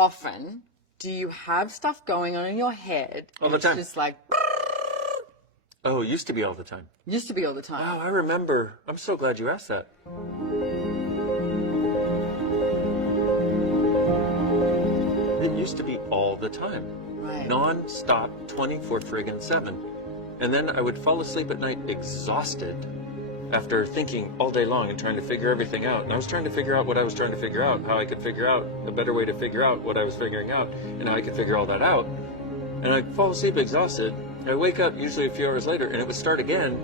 often do you have stuff going on in your head? All the time. It's just like... Oh, it used to be all the time. Used to be all the time. Wow, I remember. I'm so glad you asked that. It used to be all the time. Right. Non-stop, 24/7. And then I would fall asleep at night exhausted after thinking all day long and trying to figure everything out. And I was trying to figure out what I was trying to figure out, how I could figure out a better way to figure out what I was figuring out, and how I could figure all that out. And I'd fall asleep exhausted. I'd wake up usually a few hours later, and it would start again.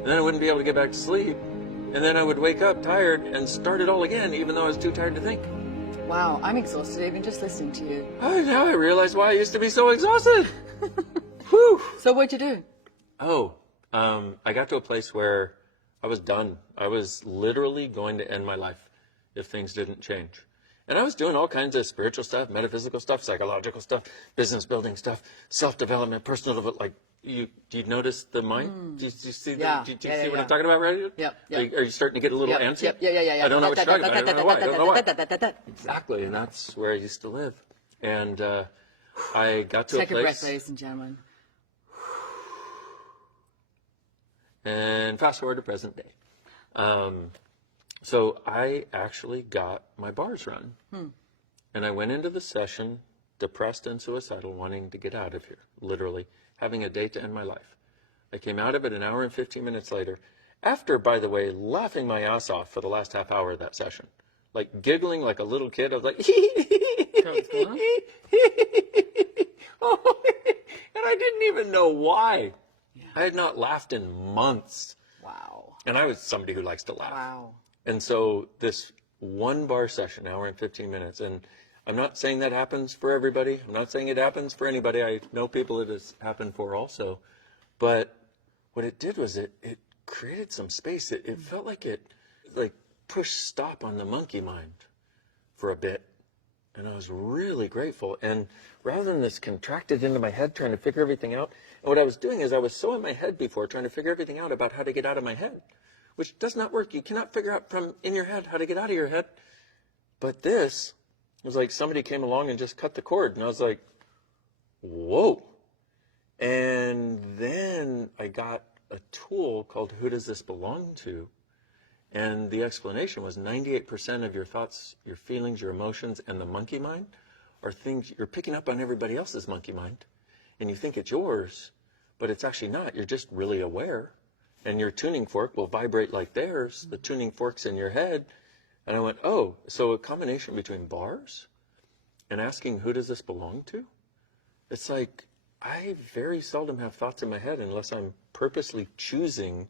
And then I wouldn't be able to get back to sleep. And then I would wake up tired and start it all again, even though I was too tired to think. Wow, I'm exhausted even just listening to you. Oh, now I realize why I used to be so exhausted. Whew. So what'd you do? Oh, I got to a place where I was done. I was literally going to end my life if things didn't change. And I was doing all kinds of spiritual stuff, metaphysical stuff, psychological stuff, business building stuff, self-development, personal development. Do you notice the mind? Do you see, Yeah. do you see what I'm talking about, right? Yep. Are you starting to get a little antsy? Yep. Yeah. I don't know what you're talking about. I don't know why. I don't know why. Exactly, and that's where I used to live. And I got to a place. Take a breath, ladies and gentlemen. And fast forward to present day. So I actually got my bars run. And I went into the session depressed and suicidal, wanting to get out of here, literally, having a date to end my life. I came out of it an hour and 15 minutes later, after, by the way, laughing my ass off for the last half hour of that session. Like giggling like a little kid. I was like, and I didn't even know why. Yeah. I had not laughed in months. Wow. And I was somebody who likes to laugh. Wow. And so this one bar session, hour and 15 minutes, and I'm not saying that happens for everybody. I'm not saying it happens for anybody. I know people it has happened for also. But what it did was it created some space. It felt like it pushed stop on the monkey mind for a bit. And I was really grateful. And rather than this contracted into my head trying to figure everything out, and what I was doing is I was so in my head before trying to figure everything out about how to get out of my head, which does not work. You cannot figure out from in your head how to get out of your head. But this was like somebody came along and just cut the cord. And I was like, whoa. And then I got a tool called Who Does This Belong To? And the explanation was 98% of your thoughts, your feelings, your emotions, and the monkey mind are things you're picking up on everybody else's monkey mind. And you think it's yours, but it's actually not. You're just really aware. And your tuning fork will vibrate like theirs. The tuning fork's in your head. And I went, oh, so a combination between bars and asking who does this belong to? It's like I very seldom have thoughts in my head unless I'm purposely choosing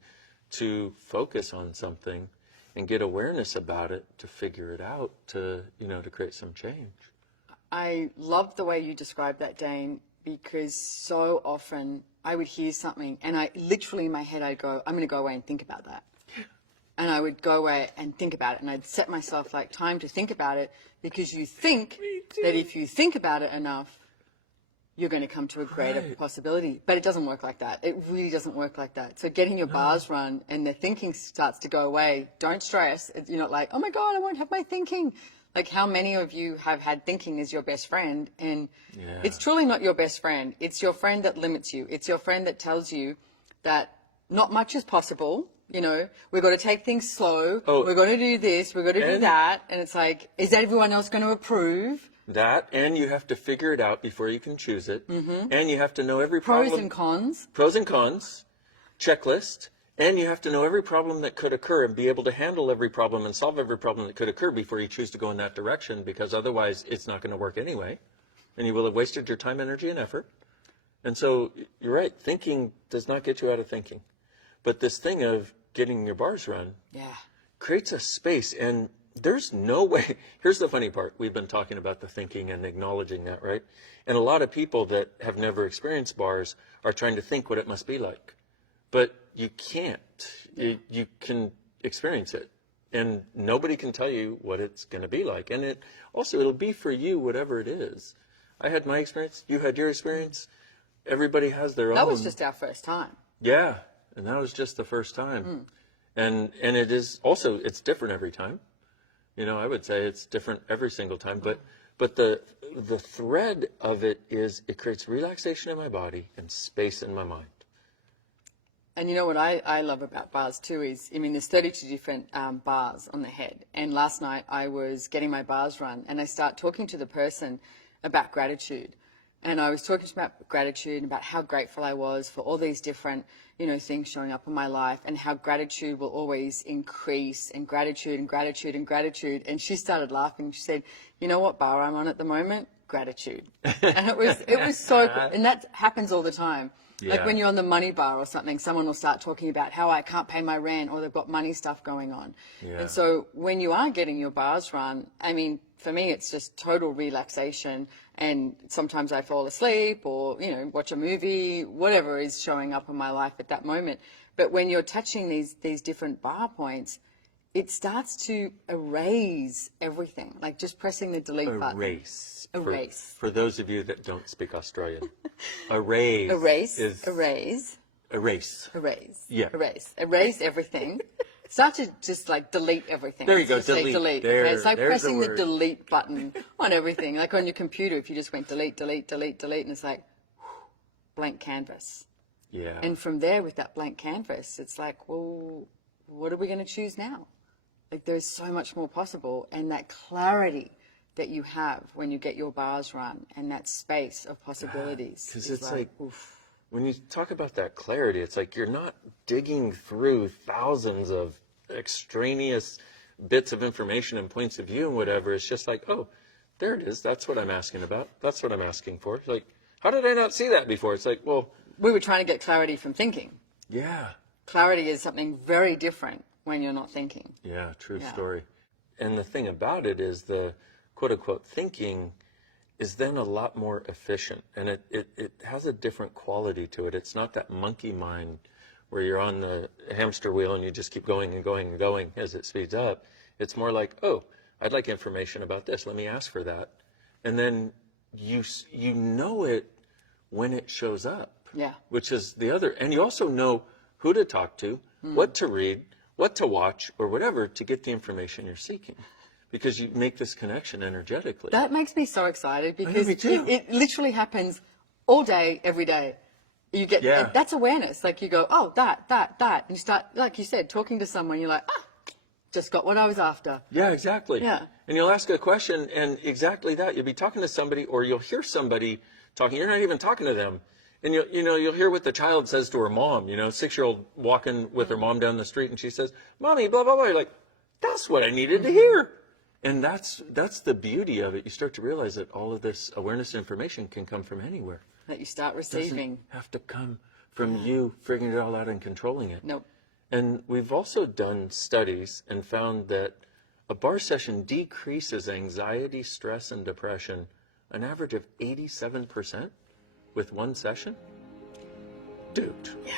to focus on something and get awareness about it, to figure it out, to create some change. I love the way you describe that, Dane, because so often I would hear something and I literally in my head I'd go, I'm going to go away and think about that. And I would go away and think about it, and I'd set myself like time to think about it, because you think that if you think about it enough, you're going to come to a greater possibility. But it doesn't work like that. It really doesn't work like that. So getting your bars run and the thinking starts to go away, don't stress. You're not like, oh my God, I won't have my thinking. Like, how many of you have had thinking as your best friend? And it's truly not your best friend. It's your friend that limits you. It's your friend that tells you that not much is possible. We've got to take things slow. Oh, we're going to do this. We're going to do that. And it's like, is everyone else going to approve? That, and you have to figure it out before you can choose it. And you have to know every problem. Pros and cons. Pros and cons. Checklist. And you have to know every problem that could occur and be able to handle every problem and solve every problem that could occur before you choose to go in that direction, because otherwise it's not going to work anyway. And you will have wasted your time, energy, and effort. And so you're right. Thinking does not get you out of thinking. But this thing of getting your bars run creates a space. And there's no way. Here's the funny part. We've been talking about the thinking and acknowledging that, right? And a lot of people that have never experienced bars are trying to think what it must be like. But you can't. You can experience it. And nobody can tell you what it's going to be like. And it'll be for you, whatever it is. I had my experience. You had your experience. Everybody has their own. That was just our first time. Yeah. And that was just the first time. And it is also, it's different every time. I would say it's different every single time. But the thread of it is it creates relaxation in my body and space in my mind. And you know what I love about bars too is, I mean, there's 32 different bars on the head. And last night I was getting my bars run and I start talking to the person about gratitude. And I was talking to them about gratitude and about how grateful I was for all these different, you know, things showing up in my life and how gratitude will always increase and gratitude and gratitude and gratitude. And she started laughing. She said, you know what bar I'm on at the moment? Gratitude. And it was so cool. And that happens all the time. Yeah. Like when you're on the money bar or something, someone will start talking about how I can't pay my rent or they've got money stuff going on. Yeah. And so when you are getting your bars run, I mean, for me, it's just total relaxation. And sometimes I fall asleep or, you know, watch a movie, whatever is showing up in my life at that moment. But when you're touching these different bar points, it starts to erase everything, like just pressing the delete button. Erase. For those of you that don't speak Australian, erase. Erase. Yeah. Erase everything. Start to just like delete everything. There you go, Just say delete. Okay? It's like There's pressing the the word. delete button on everything. Like on your computer, if you just went delete, and it's like blank canvas. Yeah. And from there, with that blank canvas, it's like, well, what are we going to choose now? Like there's so much more possible. And that clarity that you have when you get your bars run and that space of possibilities. Because is it's like, oof. when you talk about that clarity, it's like you're not digging through thousands of extraneous bits of information and points of view and whatever. It's just like, oh, there it is. That's what I'm asking about. That's what I'm asking for. It's like, how did I not see that before? It's like, well, We were trying to get clarity from thinking. yeah. Clarity is something very different when you're not thinking. Yeah, true Yeah. story. And the thing about it is the quote unquote thinking is then a lot more efficient, and it has a different quality to it. It's not that monkey mind where you're on the hamster wheel and you just keep going and going and going as it speeds up. It's more like, oh, I'd like information about this. Let me ask for that. And then you know it when it shows up. Yeah. Which is the other. And you also know who to talk to, what to read, what to watch, or whatever to get the information you're seeking. Because you make this connection energetically. That makes me so excited because me too. it literally happens all day, every day. You get that's awareness. Like you go, oh, that. And you start, like you said, talking to someone. You're like, just got what I was after. Yeah, exactly. Yeah. And you'll ask a question, and exactly that. You'll be talking to somebody, or you'll hear somebody talking. You're not even talking to them. And you'll hear what the child says to her mom. 6-year-old walking with her mom down the street, and she says, "Mommy, blah blah blah." You're like, that's what I needed to hear. And that's the beauty of it. You start to realize that all of this awareness information can come from anywhere. That you start It receiving. doesn't have to come from you figuring it all out and controlling it. Nope. And we've also done studies and found that a bar session decreases anxiety, stress, and depression an average of 87% with one session. Dude. Yeah.